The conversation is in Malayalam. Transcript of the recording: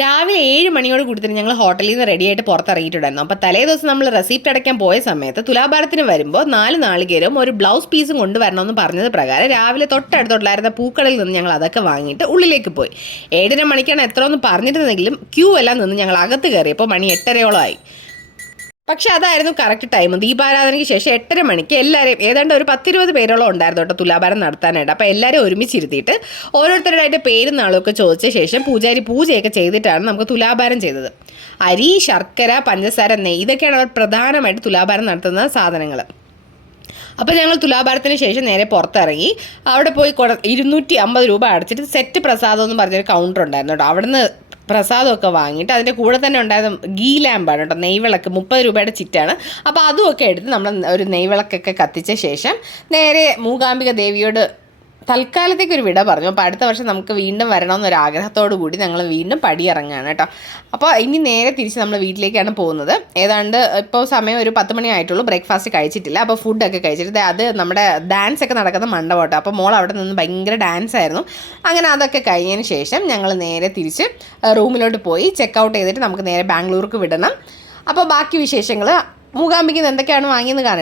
രാവിലെ ഏഴ് മണിയോട് കൂടി തന്നെ ഞങ്ങൾ ഹോട്ടലിൽ നിന്ന് റെഡിയായിട്ട് പുറത്തിറങ്ങിയിട്ടുണ്ടായിരുന്നു. അപ്പോൾ തലേ ദിവസം നമ്മൾ റെസിപ്റ്റ് അടയ്ക്കാൻ പോയ സമയത്ത് തുലാഭാരത്തിന് വരുമ്പോൾ നാല് നാളികേരും ഒരു ബ്ലൗസ് പീസും കൊണ്ടുവരണമെന്ന് പറഞ്ഞത് പ്രകാരം രാവിലെ തൊട്ടടുത്തുള്ളായിരുന്ന പൂക്കടയിൽ നിന്ന് ഞങ്ങൾ അതൊക്കെ വാങ്ങിയിട്ട് ഉള്ളിലേക്ക് പോയി. ഏഴര മണിക്കാണ് എത്ര ഒന്ന് പറഞ്ഞിരുന്നെങ്കിലും ക്യൂ എല്ലാം നിന്ന് ഞങ്ങൾ അകത്ത് കയറിയപ്പോൾ മണി എട്ടരയോളമായി പക്ഷെ അതായിരുന്നു കറക്റ്റ് ടൈം ദീപാരാധനയ്ക്ക് ശേഷം എട്ടര മണിക്ക് എല്ലാവരെയും ഏതാണ്ട് ഒരു പത്തിരുപത് പേരോളം ഉണ്ടായിരുന്നു കേട്ടോ തുലാഭാരം നടത്താനായിട്ട്. അപ്പോൾ എല്ലാവരും ഒരുമിച്ചിരുത്തിയിട്ട് ഓരോരുത്തരുടെയായിട്ട് പേരും നാളൊക്കെ ചോദിച്ച ശേഷം പൂജാരി പൂജയൊക്കെ ചെയ്തിട്ടാണ് നമുക്ക് തുലാഭാരം ചെയ്തത്. അരി ശർക്കര പഞ്ചസാര നെയ്യ് ഇതൊക്കെയാണ് അവർ പ്രധാനമായിട്ട് തുലാഭാരം നടത്തുന്ന സാധനങ്ങൾ അപ്പോൾ ഞങ്ങൾ തുലാഭാരത്തിന് ശേഷം നേരെ പുറത്തിറങ്ങി. അവിടെ പോയി കൊട ഇരുന്നൂറ്റി അമ്പത് രൂപ അടച്ചിട്ട് സെറ്റ് പ്രസാദം എന്ന് പറഞ്ഞൊരു കൗണ്ടർ ഉണ്ടായിരുന്നു കേട്ടോ. അവിടുന്ന് പ്രസാദമൊക്കെ വാങ്ങിയിട്ട് അതിന്റെ കൂടെ തന്നെ ഉണ്ടായത് ഗീ ലാമ്പാണ് കേട്ടോ നെയ്വിളക്ക്. മുപ്പത് രൂപയുടെ ചിറ്റാണ്. അപ്പോൾ അതുമൊക്കെ എടുത്ത് നമ്മൾ ഒരു നെയ്വിളക്കൊക്കെ കത്തിച്ച ശേഷം നേരെ മൂകാംബിക ദേവിയോട് തൽക്കാലത്തേക്ക് ഒരു വിട പറഞ്ഞു. അപ്പോൾ അടുത്ത വർഷം നമുക്ക് വീണ്ടും വരണമെന്നൊരു ആഗ്രഹത്തോടു കൂടി ഞങ്ങൾ വീണ്ടും പടിയിറങ്ങുകയാണ് കേട്ടോ. അപ്പോൾ ഇനി നേരെ തിരിച്ച് നമ്മൾ വീട്ടിലേക്കാണ് പോകുന്നത്. ഏതാണ്ട് ഇപ്പോൾ സമയം ഒരു പത്ത് മണിയായിട്ടുള്ളൂ ബ്രേക്ക്ഫാസ്റ്റ് കഴിച്ചിട്ടില്ല. അപ്പോൾ ഫുഡൊക്കെ കഴിച്ചിട്ട് അത് നമ്മുടെ ഡാൻസ് ഒക്കെ നടക്കുന്ന മണ്ഡപം അപ്പോൾ മോൾ അവിടെ നിന്ന് ഭയങ്കര ഡാൻസ് ആയിരുന്നു. അങ്ങനെ അതൊക്കെ കഴിഞ്ഞതിന് ശേഷം ഞങ്ങൾ നേരെ തിരിച്ച് റൂമിലോട്ട് പോയി ചെക്ക് ഔട്ട് ചെയ്തിട്ട് നമുക്ക് നേരെ ബാംഗ്ലൂർക്ക് വിടണം. അപ്പോൾ ബാക്കി വിശേഷങ്ങൾ മൂകാംബിക്ക് എന്തൊക്കെയാണ് വാങ്ങിയെന്ന് കാണണ്ടേ?